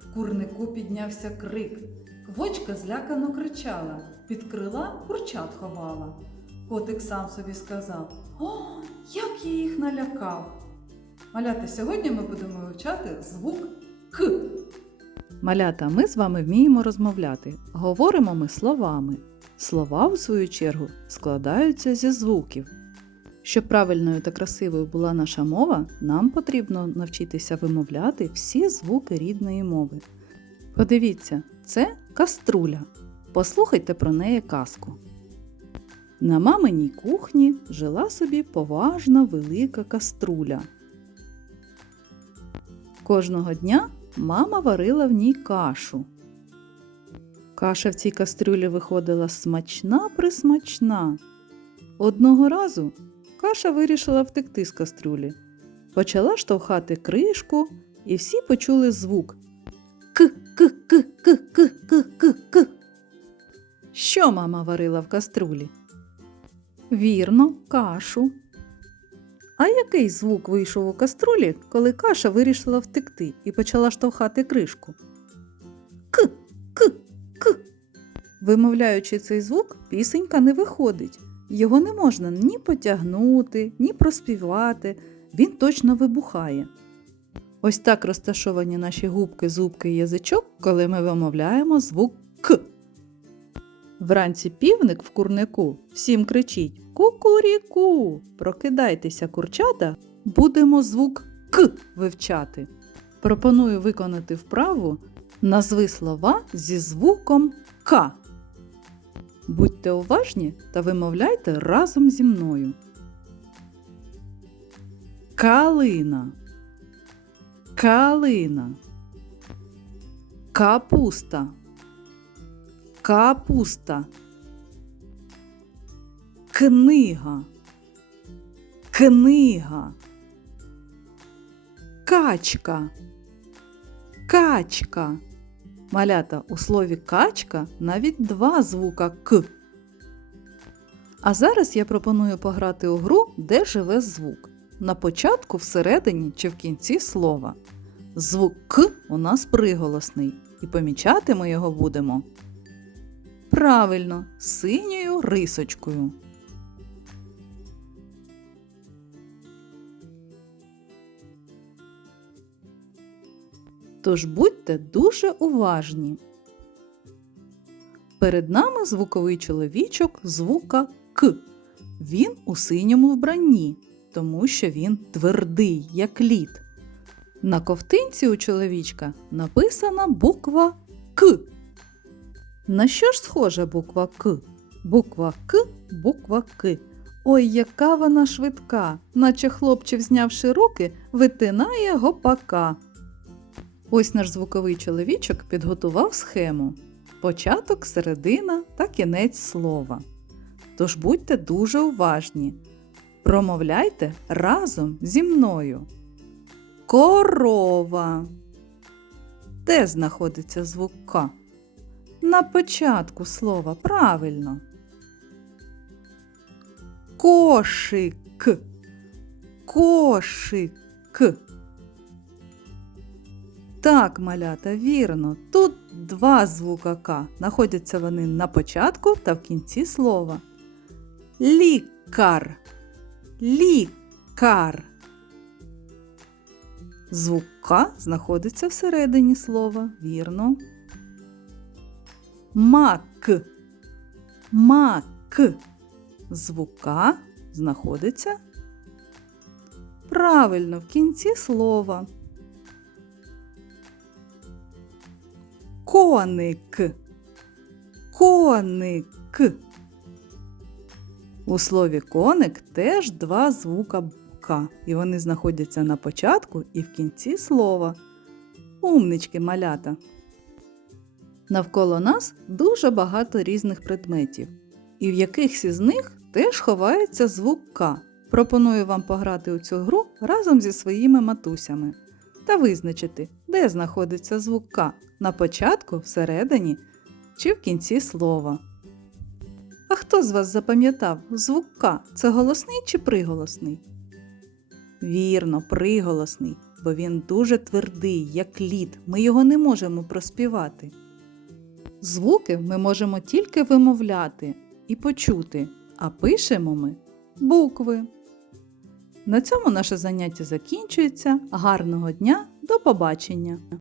В курнику піднявся крик. Квочка злякано кричала, під крила курчат ховала. Котик сам собі сказав: О, як я їх налякав! Малята, сьогодні ми будемо вивчати звук К. Малята, ми з вами вміємо розмовляти. Говоримо ми словами. Слова, у свою чергу, складаються зі звуків. Щоб правильною та красивою була наша мова, нам потрібно навчитися вимовляти всі звуки рідної мови. Подивіться, це каструля. Послухайте про неї казку. На маминій кухні жила собі поважна велика каструля. Кожного дня мама варила в ній кашу. Каша в цій кастрюлі виходила смачна присмачна. Одного разу каша вирішила втекти з кастрюлі. Почала штовхати кришку, і всі почули звук К-к-к-к-к-к-к-к. Що мама варила в каструлі? Вірно, кашу. А який звук вийшов у каструлі, коли каша вирішила втекти і почала штовхати кришку? К-к-к. Вимовляючи цей звук, пісенька не виходить. Його не можна ні потягнути, ні проспівати. Він точно вибухає. Ось так розташовані наші губки, зубки і язичок, коли ми вимовляємо звук К. Вранці півник в курнику всім кричить Кукуріку. Прокидайтеся, курчата, будемо звук К вивчати. Пропоную виконати вправу назви слова зі звуком К. Будьте уважні та вимовляйте разом зі мною. Калина. Калина. Капуста. Капуста. Книга. Книга. Качка. Качка. Малята у слові качка навіть два звука К. А зараз я пропоную пограти у гру, де живе звук. На початку, всередині чи в кінці слова. Звук К у нас приголосний, і помічати ми його будемо. Правильно, синьою рисочкою. Тож будьте дуже уважні. Перед нами звуковий чоловічок звука К. Він у синьому вбранні, тому що він твердий, як лід. На ковтинці у чоловічка написана буква К. На що ж схожа буква К? Буква К, буква К. Ой, яка вона швидка, наче хлопчик, знявши руки, витинає гопака. Ось наш звуковий чоловічок підготував схему: початок, середина та кінець слова. Тож будьте дуже уважні. Промовляйте разом зі мною. Корова. Де знаходиться звук К? На початку слова правильно. Кошик. Кошик. Так, малята, вірно. Тут два звука К. Знаходяться вони на початку та в кінці слова. Лікар. Лікар. Звук К знаходиться всередині слова. Вірно. Мак. Мак. Звук К знаходиться правильно в кінці слова. Коник. Коник. У слові коник теж два звука К, і вони знаходяться на початку і в кінці слова. Умнички малята. Навколо нас дуже багато різних предметів, і в якихось із них теж ховається звук К. Пропоную вам пограти у цю гру разом зі своїми матусями та визначити, де знаходиться звук К на початку, всередині чи в кінці слова. А хто з вас запам'ятав, звук К це голосний чи приголосний? Вірно, приголосний. бо він дуже твердий, як лід. Ми його не можемо проспівати. Звуки ми можемо тільки вимовляти і почути, а пишемо ми букви. На цьому наше заняття закінчується. Гарного дня, до побачення!